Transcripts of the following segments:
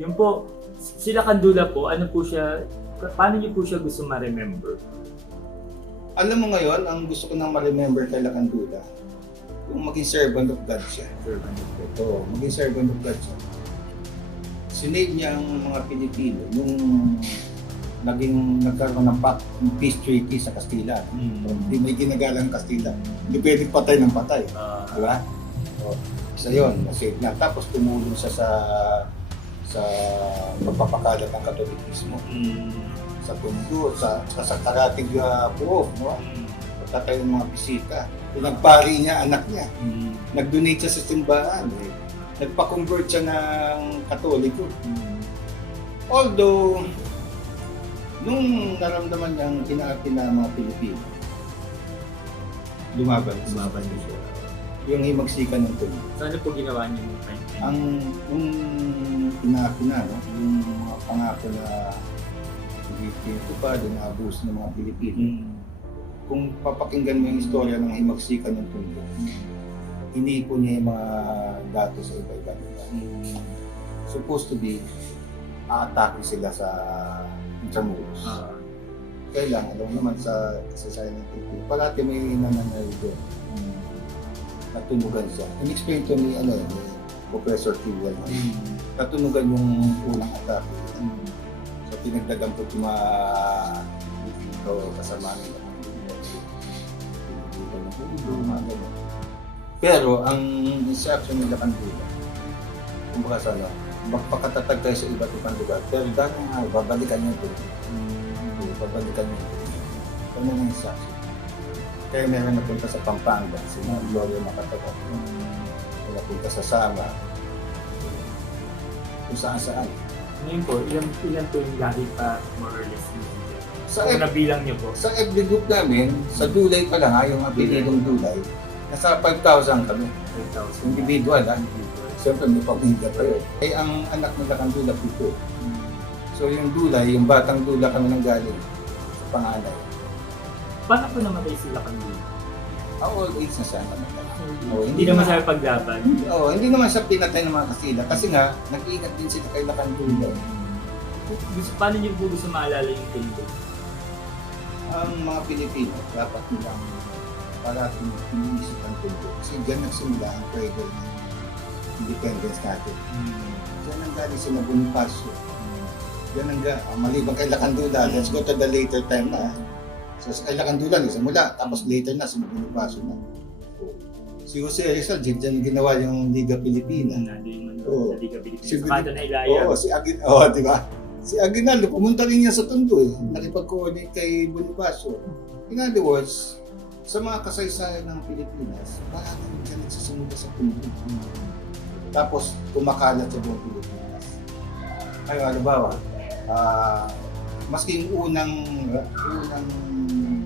Yun po, sila Kandula po, ano po siya, paano niyo po siya gusto ma-remember? Alam mo ngayon, ang gusto ko nang ma-remember kay Lakandula, yung maging servant of God siya. Oo, maging servant of God siya. Sinave niya ang mga Pilipino nung nagkaroon ng peace treaty sa Kastila. Hindi may ginagalang Kastila. Hindi pwedeng patay ng patay. Di ba? O, isa yun, nasave na. Tapos tumulong siya sa pagpapakalat ng Katolikismo. Sa Tondo, sa Karatig Puro, no? Pagtatayo ng mga bisita. Pinagpari niya anak niya. Nag-donate siya sa simbahan. Nagpa-convert siya ng Katoliko. Although, nung naramdaman niyang kinaapi na mga Pilipino, lumaban siya. Yung himagsikan ng Tondo. So ano po ginawa niyo yung time? Nung kinaapi na, no? Yung mga pangako na ito pa, dinabus ng mga Pilipino. Kung papakinggan mo yung istorya ng himagsikan ng Tondo, iniipon niya yung mga datos sa iba-ibang lugar. Supposed to be, aatake sila sa Intramuros. Kaya lang, alam naman sa kasaysayan ng Pilipino, parati may nangyayari doon. Natunugan siya. In-explain to ni Professor Kiwal. Natunugan yung unang atake. So pinagdagan ko yung mga Pilipino kasama nila. Pero ang instruction nila Kandula, kumbaga sa magpakatatag tayo sa iba't ibang lugar, pero dahil nga, babalikan niyo ito. Babalikan niyo ito. Ano ang instruction? Kaya meron napunta sa Pampanga, si Gloria Macapagal. Napunta sa Sama, kung saan-saan. Ngayon po, ilan po yung lahi pa more or less? Sa Kung nabilang niyo po? Sa FB group namin, sa Dulay pa lang, yung apelidong Dulay, nasa 5,000 kami. 5,000. Individual, ha? Siyempre may pamilya pa yun. Eh, ang anak ng Lakandula, 7. So yung Dulay, yung batang Dula kami nang galing sa panganay. Paano po namatay sila Kandula? Old age na siya namatay. Hindi naman siya paglaban? Hindi naman siya pinatay ng mga Kastila. Kasi nga, nag-iingat din sila kay Lakandula. Paano niyo po gusto maalala yung Tondo? Ang mga Pilipino, dapat nilang parating iniisip ang Tondo. Kasi dyan nagsimula ang cradle ng independence natin. Diyan ang galing sila Bonifacio. Diyan ang maliban kay Lakandula, let's go to the later time na. So kay Lakandula, nagsimula, tapos later na, si Bonifacio na. Si Jose Rizal, dyan ginawa yung Liga Pilipina. Sa Liga Pilipina. Sa Kata na Ilaya. Oo, di ba? Si Aguinaldo, pumunta rin niya sa Tondo Nakipag-coordinate kay Bonifacio. In other words, sa mga kasaysayan ng Pilipinas, parang siya nagsasimula sa Tondo. Tapos, kumakalat sa buong Pilipinas. Ay, halimbawa, maski yung unang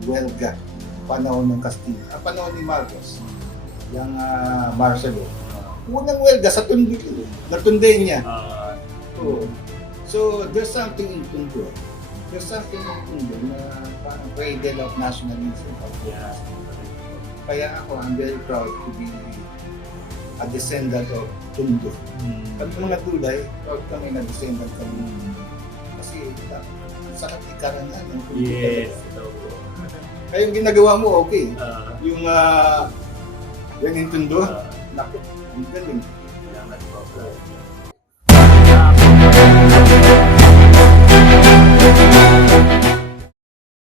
welga, panahon ng Castilla, panahon ni Marcos, yung Marcelo, unang welga sa Tondo, natunday niya. So, there's something in Tondo. There's something in Tondo na parang cradle of nationalism. Kaya ako, I'm very proud to be a descendant of Tondo. At mga Dulay, proud kami na descendant kami. Kasi sakit ikarangan ng Tondo. Yes. Kaya yung ginagawa mo, okay. Yung yung Tondo, naku, ang galing. Salamat po.